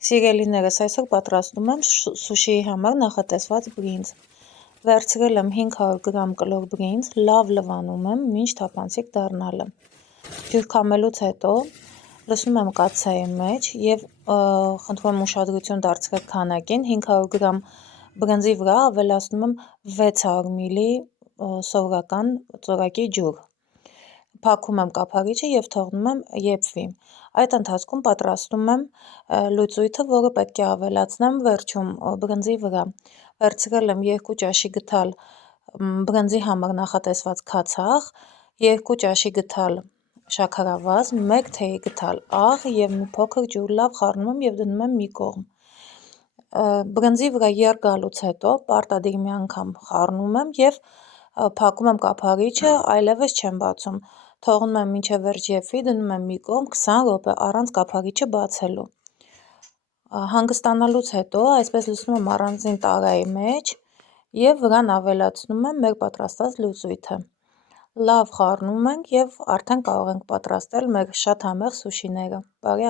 Սիրելիներս, այսօր պատրաստում եմ սուշիի համար նախատեսված բրինձ։ Վերցրել եմ 500 գրամ կլոր բրինձ, լավ լվանում եմ, մինչ թափանցիկ դառնալը։ Ջուրքամելուց հետո լցնում եմ կաթսայի մեջ և խնդրում եմ ուշադրություն դարձրեք քանակին, 500 գրամ բրինձի վրա ավելացնում եմ 600 մլ սովորական ծորակի ջուր։ Փակում եմ կափարիչը և թողնում եմ եփվի։ Այդ ընթացքում պատրաստում եմ լուծույթը, որը պետք է ավելացնեմ վերջում բրինձի վրա։ Վերցրել եմ 2 ճաշի գդալ բրինձի համար նախատեսված քացախ, 2 ճաշի գդալ շաքարավազ, 1 թեյի գդալ աղ և մի փոքր ջուր լավ խառնում եմ և դնում եմ մի կողմ։ Բրինձի վրա եռ գալուց հետո պարտադիր մի անգամ խառնում եմ և փակում եմ կափարիչը, այլևս չեմ բացում։ Թողնում եմ մինչև վերջ եփվի, դնում եմ մի կողմ 20 րոպե առանց կափարիչը բացելու։ Հանգստանալուց հետո այսպես լցնում եմ առանձին տարայի մեջ և վրան ավելացնում եմ մեր պատրաստած լուծույթը։ Լավ խառնում ենք և արդեն կարող ենք պատրաստել մեր շատ համեղ սուշիները։ Բարի